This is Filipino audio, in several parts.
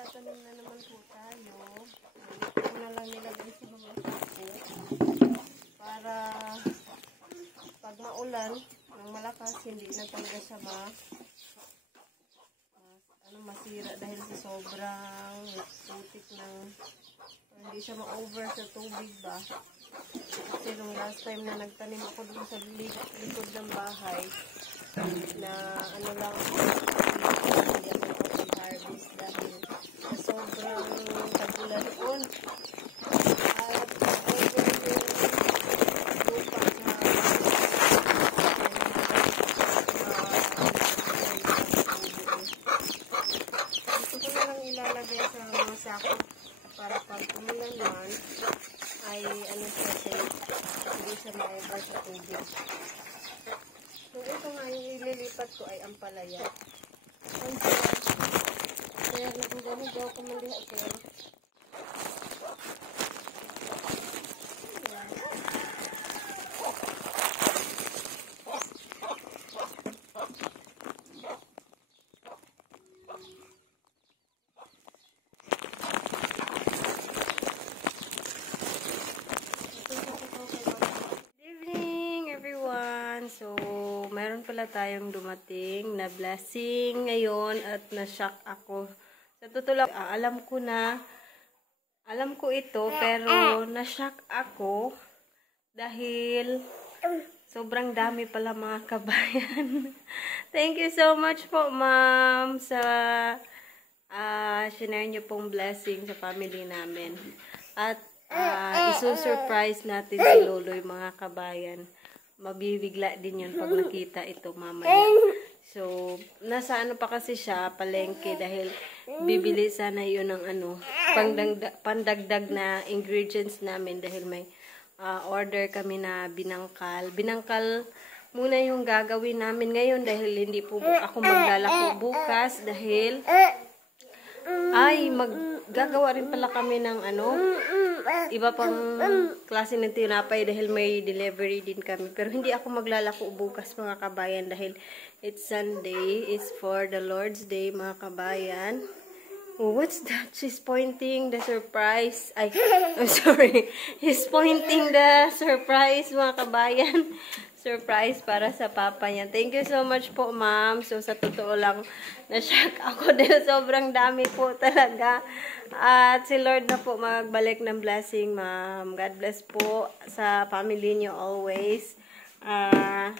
magtatanim na naman po tayo. Ito ko na lang nilagay sa mga sako para pag maulan ng malakas, hindi na talaga siya masira dahil sa sobrang putik ng hindi siya ma-over sa tubig ba. Kasi nung last time na nagtanim ako dun sa likod ng bahay na ano lang hindi ako nakapag-harvest dahil sa sobrang tagulan doon at over yung lupa na gusto ko na lang ilalagay sa mga sako para pag umulan naman ay ano siya safe, hindi siya ma-over sa tubig. So ito nga yung ililipat ko ay ampalaya. Kaya nagugano ko maliha pero meron pala tayong dumating na blessing ngayon at na-shock ako. Sa totoo lang, alam ko ito pero na-shock ako dahil sobrang dami pala mga kabayan. Thank you so much po ma'am sa share niyo pong blessing sa family namin. At isu-surprise natin si Loloy mga kabayan. Mabibigla din yun pag nakita ito mamaya. So, nasa ano pa kasi siya, palengke, dahil bibili sana yun ng pandagdag na ingredients namin dahil may order kami na binangkal. Binangkal muna yung gagawin namin ngayon dahil hindi po ako maglalako bukas dahil ay maggagawa rin pala kami ng iba pang klase ng tinapay dahil may delivery din kami. Pero hindi ako maglalako bukas mga kabayan dahil it's Sunday. It's for the Lord's Day mga kabayan. Oh, what's that? She's pointing the surprise. Ay, I'm sorry. He's pointing the surprise mga kabayan. Surprise para sa papa niya. Thank you so much po ma'am. So sa totoo lang, na-shock ako dahil sobrang dami po talaga. At si Lord na po magbalik ng blessing, ma'am. God bless po sa family niyo always. At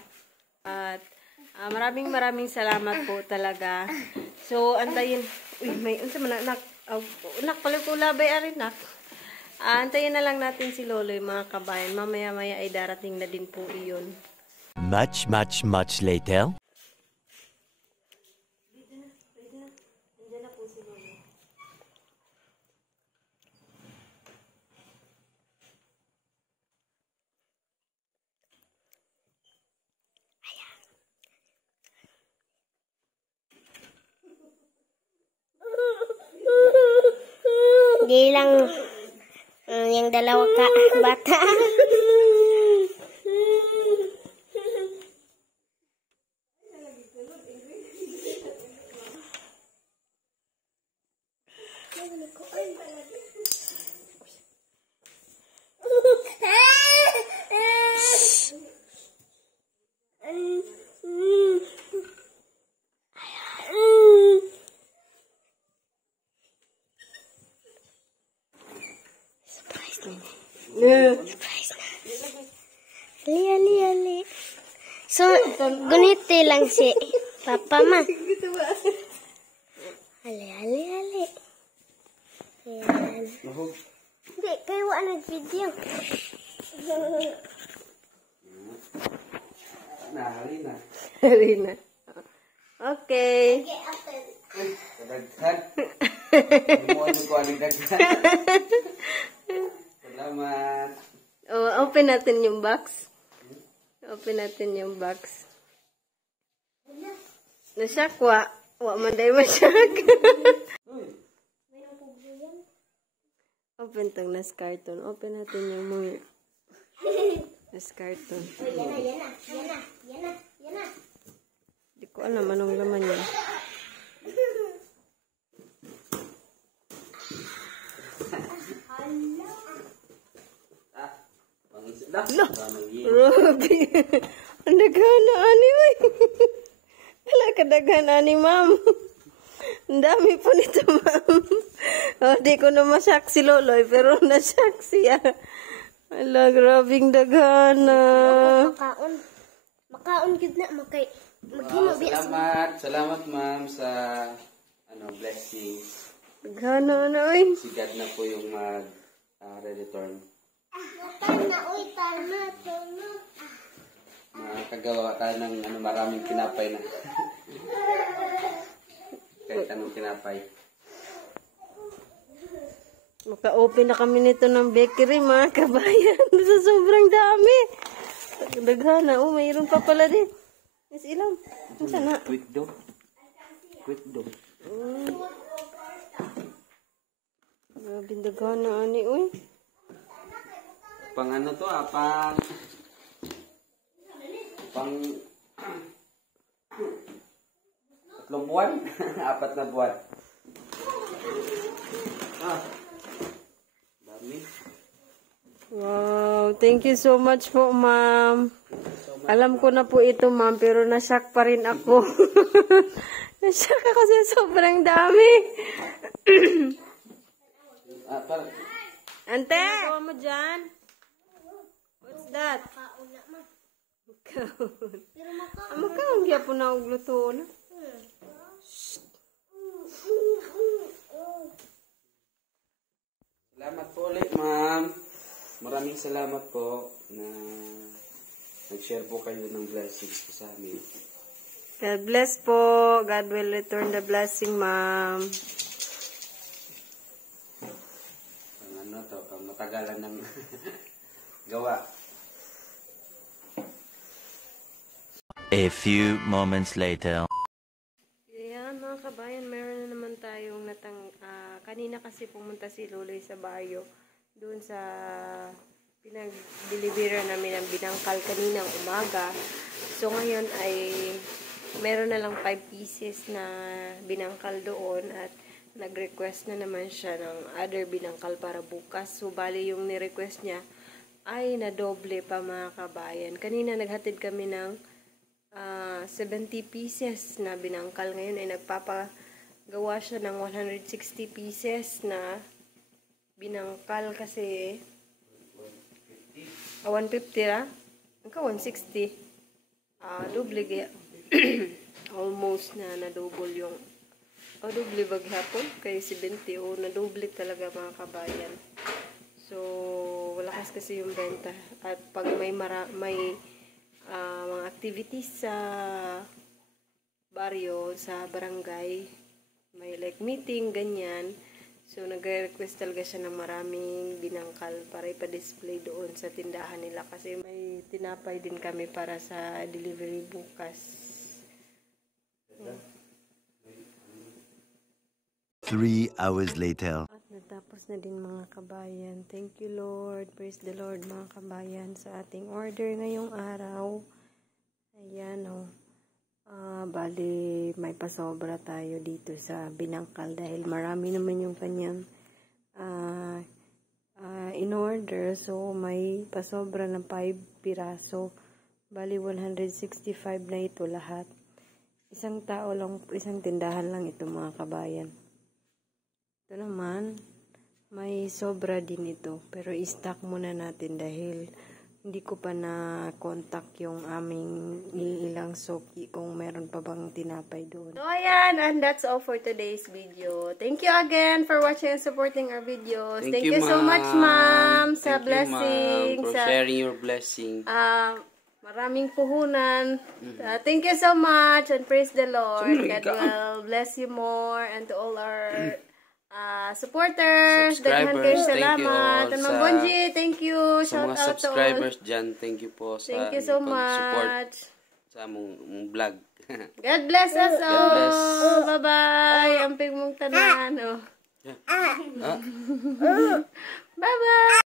maraming salamat po talaga. So, antayin. Uy, may unsa man anak. Anak pala ko labay ari nak. Antayin na lang natin si Loloy mga kabayan. Mamaya-maya ay darating na din po iyon. Much later. Nandiyan na po si Loloy. Di lang yung dalawa ka bata. Ali. So, ganito lang si Papa ma. Ali. Ayan. Hindi, kayo wala nag-video. Harina. Okay. Kadaghan. Salamat. Open natin yung box. Nasyak wa manday masyak. Open tong nas carton. Open natin yung mga nas carton. Yan na. Di ko alam anong laman yan. Dah. Grabe. Ang daghan na ani, uy. Wala ka daghan ani, ma'am. Ang dami po nito, ma'am. Oh, di ko na masyak si Loloy, pero nasyak siya. Ala, grabing daghan na. Makaon. Makaon gid na makay. Maghimo biya. Salamat ma'am sa blessing. Daghan na, uy. Si God na po yung return. Tana. Makagawa ka ng maraming tinapay na. Kahit anong tinapay. Maka-open na kami nito ng bakery, mga kabayan. Sa sobrang dami. Daghan na. Oh, mayroon pa pala din. Is ilang? Saan na? Quick dough. Grabe, daghan na ani, uy. Pang ano to pang 3 buwan, 4 na buwan. Dami. Wow, thank you so much po, ma'am. Alam ko na po ito, ma'am, pero nashock pa rin ako. Nashock ako sa sobrang dami. Ante! Ano mo dyan? What's that? Makaon kaya po na ugluto na. Salamat po ulit, ma'am. Maraming salamat po na nag-share po kayo ng blessings po sa amin. God bless po. God will return the blessing, ma'am. Pang matagalan ng gawa. A few moments later. Ayan, mga kabayan, meron na naman tayong kanina kasi pumunta si Loloy sa Bayo. Doon sa pinag-delivery namin ng binangkal kaninang umaga. So, ngayon ay meron na lang 5 pieces na binangkal doon at nag-request na naman siya ng other binangkal para bukas. So, bali yung ni-request niya ay nadoble pa, mga kabayan. Kanina naghatid kami ng 70 pieces na binangkal. Ngayon ay nagpapagawa siya ng 160 pieces na binangkal kasi 150 ra? Ang ka 160. Doble kaya. Almost na double yung doble baghapon kay 70 na-double talaga, mga kabayan. So, walakas kasi yung benta. At pag may mga activities sa baryo, sa barangay, may like meeting, ganyan. So, nag-request talaga siya ng maraming binangkal para ipa-display doon sa tindahan nila. Kasi may tinapay din kami para sa delivery bukas. 3 hours later. At natapos na din, mga kabayan. Thank you, Lord. Praise the Lord, mga kabayan, sa ating order ngayong araw. Ayan, bali may pasobra tayo dito sa binangkal dahil marami naman yung kanyang in order. So, may pasobra ng 5 piraso. Bali, 165 na ito lahat. Isang tao lang, isang tindahan lang ito, mga kabayan. Ito naman, may sobra din ito. Pero i-stock muna natin dahil hindi ko pa na-contact yung aming ilang soki kung meron pa bang tinapay doon. So, ayan. And that's all for today's video. Thank you again for watching and supporting our videos. Thank you so much, ma'am, sa blessing. For sharing your blessing. Maraming puhunan. Thank you so much and praise the Lord. God will bless you more and to all our supporters, daghan kayo salamat. And Ma'am Bonji, thank you. Shout out to all. Sa mga subscribers dyan, thank you po sa thank you so support much sa mong vlog. God bless us all. God bless. Bye-bye. Amping mong tanan. Bye-bye.